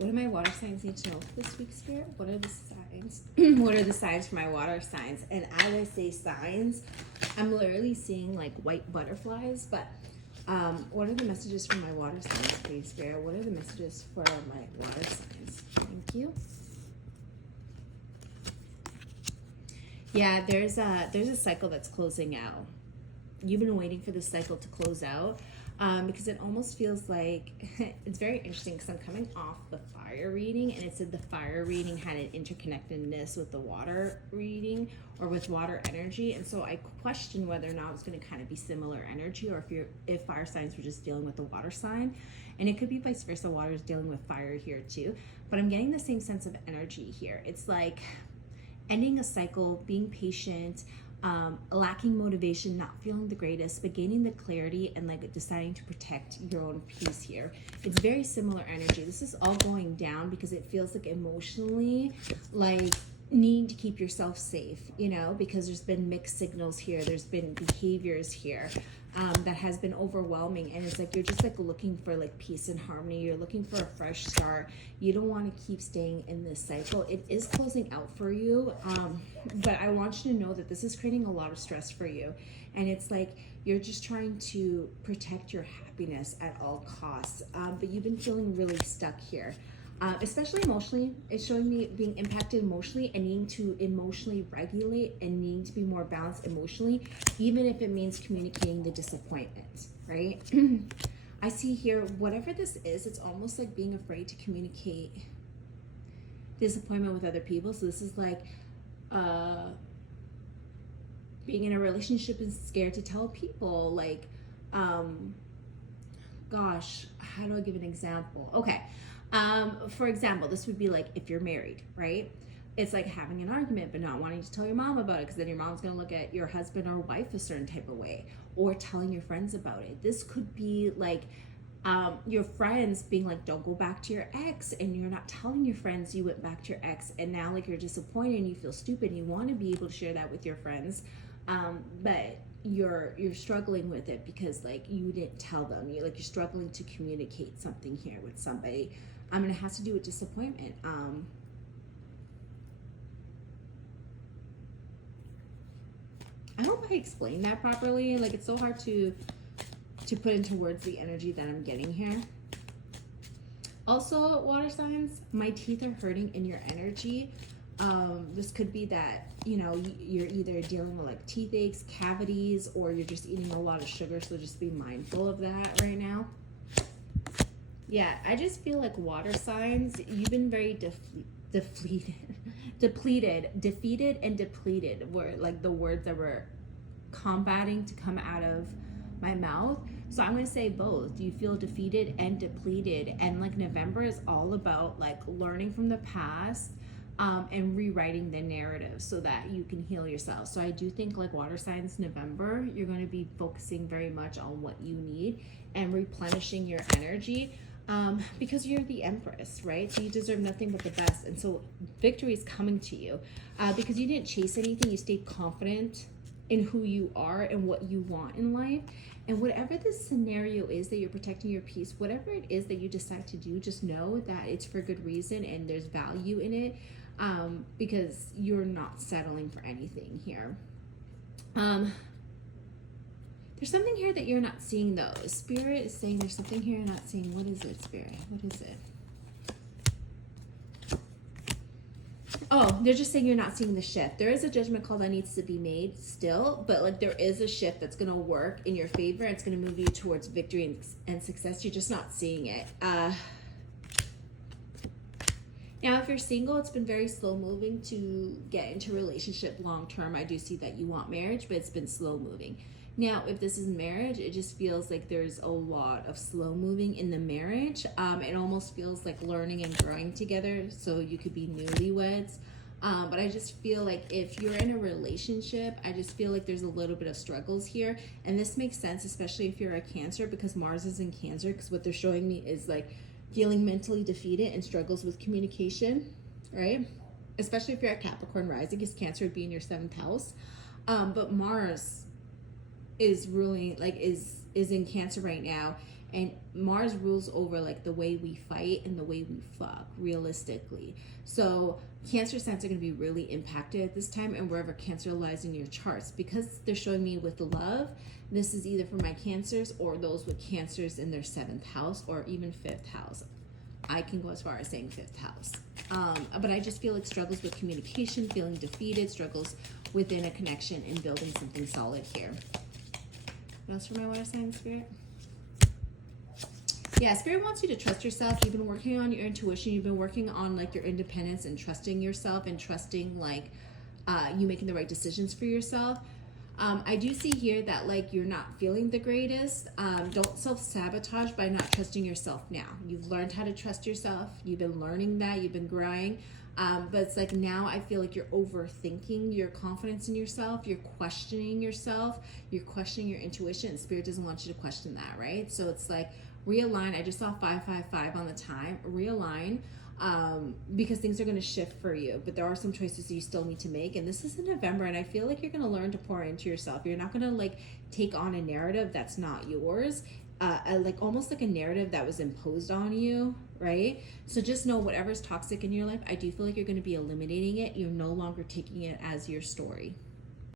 What do my water signs need to know this week, Spirit? What are the signs? What are the signs for my water signs? And as I say signs, I'm literally seeing like white butterflies, but what are the messages for my water signs, please, Spirit? What are the messages for my water signs? Thank you. Yeah, there's a cycle that's closing out. You've been waiting for this cycle to close out because it almost feels like it's very interesting because I'm coming off the fire reading, and it said the fire reading had an interconnectedness with the water reading or with water energy, and so I question whether or not it's going to kind of be similar energy, or if fire signs were just dealing with the water sign, and it could be vice versa. Water is dealing with fire here too, but I'm getting the same sense of energy here. It's like ending a cycle, being patient, lacking motivation, not feeling the greatest, but gaining the clarity and like deciding to protect your own peace here. It's very similar energy. This is all going down because it feels like emotionally, like need to keep yourself safe, you know, because there's been mixed signals here. There's been behaviors here that has been overwhelming, and it's like you're just like looking for like peace and harmony. You're looking for a fresh start. You don't want to keep staying in this cycle. It is closing out for you, but I want you to know that this is creating a lot of stress for you, and it's like you're just trying to protect your happiness at all costs, but you've been feeling really stuck here. Especially emotionally. It's showing me being impacted emotionally and needing to emotionally regulate and needing to be more balanced emotionally, even if it means communicating the disappointment, right? I see here, whatever this is, it's almost like being afraid to communicate disappointment with other people. So this is like being in a relationship and scared to tell people, like, gosh, how do I give an example? Okay. For example, this would be like if you're married, right? It's like having an argument but not wanting to tell your mom about it because then your mom's going to look at your husband or wife a certain type of way, or telling your friends about it. This could be like your friends being like, don't go back to your ex, and you're not telling your friends you went back to your ex, and now like you're disappointed and you feel stupid and you want to be able to share that with your friends, but you're struggling with it because like you didn't tell them. You're struggling to communicate something here with somebody. And it has to do with disappointment. I hope I explained that properly. Like, it's so hard to put into words the energy that I'm getting here. Also, water signs, my teeth are hurting in your energy. This could be that, you know, you're either dealing with like teeth aches, cavities, or you're just eating a lot of sugar. So just be mindful of that right now. Yeah, I just feel like water signs, you've been very defeated and depleted were like the words that were combating to come out of my mouth. So I'm going to say both. You feel defeated and depleted, and like November is all about like learning from the past and rewriting the narrative so that you can heal yourself. So I do think like water signs November, you're going to be focusing very much on what you need and replenishing your energy. Because you're the Empress, right? So you deserve nothing but the best. And so victory is coming to you because you didn't chase anything. You stayed confident in who you are and what you want in life. And whatever the scenario is that you're protecting your peace, whatever it is that you decide to do, just know that it's for good reason and there's value in it because you're not settling for anything here. There's something here that you're not seeing, though. Spirit is saying there's something here you're not seeing. What is it, Spirit? What is it? Oh, they're just saying you're not seeing the shift. There is a judgment call that needs to be made still, but like there is a shift that's going to work in your favor. It's going to move you towards victory and success. You're just not seeing it. Now, if you're single, it's been very slow moving to get into a relationship long term. I do see that you want marriage, but it's been slow moving. Now, if this is marriage, it just feels like there's a lot of slow moving in the marriage. It almost feels like learning and growing together. So you could be newlyweds. But I just feel like if you're in a relationship, I just feel like there's a little bit of struggles here. And this makes sense, especially if you're a Cancer, because Mars is in Cancer. Because what they're showing me is like feeling mentally defeated and struggles with communication, right? Especially if you're a Capricorn rising, because Cancer would be in your 7th house. But Mars is ruling, like is in Cancer right now, And Mars rules over like the way we fight and the way we fuck, realistically. So Cancer signs are going to be really impacted at this time, and wherever Cancer lies in your charts, because they're showing me with love, this is either for my Cancers or those with Cancers in their 7th house or even 5th house. I can go as far as saying 5th house. But I just feel like struggles with communication, feeling defeated, struggles within a connection, and building something solid here. What else for my water sign, Spirit? Yeah, Spirit wants you to trust yourself. You've been working on your intuition. You've been working on like your independence and trusting yourself and trusting like you making the right decisions for yourself. I do see here that like you're not feeling the greatest. Don't self-sabotage by not trusting yourself now. You've learned how to trust yourself. You've been learning that. You've been growing. But it's like now I feel like you're overthinking your confidence in yourself. You're questioning yourself. You're questioning your intuition. Spirit doesn't want you to question that, right? So it's like realign. I just saw 555 on the time. Realign. Because things are going to shift for you, but there are some choices you still need to make, and this is in November, and I feel like you're going to learn to pour into yourself. You're not going to like take on a narrative that's not yours, like almost like a narrative that was imposed on you, right? So just know whatever's toxic in your life, I do feel like you're going to be eliminating it. You're no longer taking it as your story.